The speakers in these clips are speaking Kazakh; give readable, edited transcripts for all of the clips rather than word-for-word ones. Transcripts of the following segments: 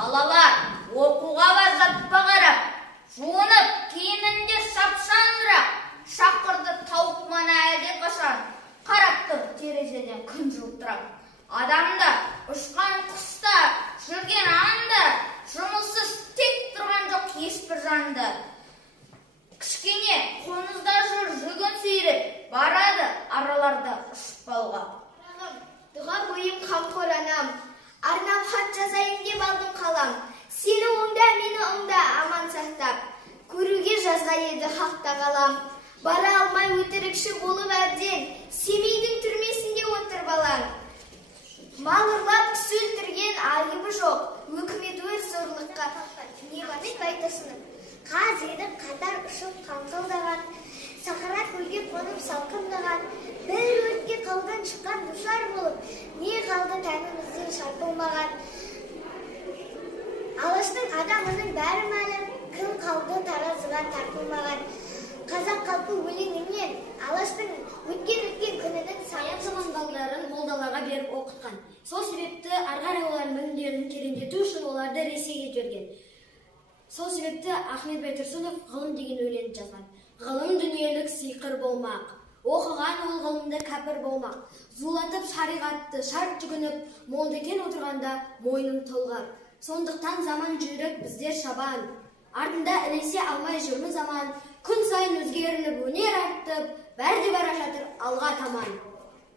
Балалар, оқуға вазатпа қарап, жуынып, киімінде шапшаңырақ, шақырды тауық мана әлде қашан, қарап тұр терезеден күн жылтырап. Адамда, ұшқан құста, жүрген аңда, жұмыссыз тек тұрған жоқ ешбір жанды. Кішкене қонызда жүр жүгін сүйреп, барады араларда ұшпалға. Дұға қойып қамқор анам, арнап хат жазайын деп алдым қалам. Сені оңда, мені оңда аман сақтап, көруге жазға еді хақта қалам. Бара алмай өтірікші болып әбден, Семейдің түрмесінде отыр балаң. Мал ұрлап кісі өлтірген айыбы жоқ, өкімет өз зорлыққа. Ахмет Байтұрсынов. Қаз еді қатар ұшып қаңқылдаған, Сахара көлге қонып салқындаған, бір өртке қалдан шыққан душар болып, не қалды тәнімізден шарпылмаған. Алаштың адамының бәрі мәлім, кім қалды таразыға тартылмаған. Қазақ қалпы өлеңінен Алаштың өткен күнінің саян заман балдарын молдаларға беріп оқытқан. Сол себепті ары-қарай олардың білімдерін тереңдету үшін оларды Ресейге жіберген. Сол себепті Ахмет Байтұрсынов ғылым деген өлеңді жазған. Ғылым дүниелік сиқыр болмақ. Оқыған ол ғылымды кәпір болмақ. Зулатып шариғатты шарт жүгініп, молдекен отырғанда мойным толғап. Сондықтан заман жүрек біздер шабан. Артында ілесе алмай жүрміз заман. Күн сайын өзгеріліп өнер артып, бәрде бара жатыр алға таман.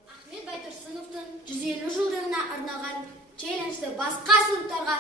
Ахмет Байтұрсыновтың 150 жылдығына арналған челленджді басқа сыныптарға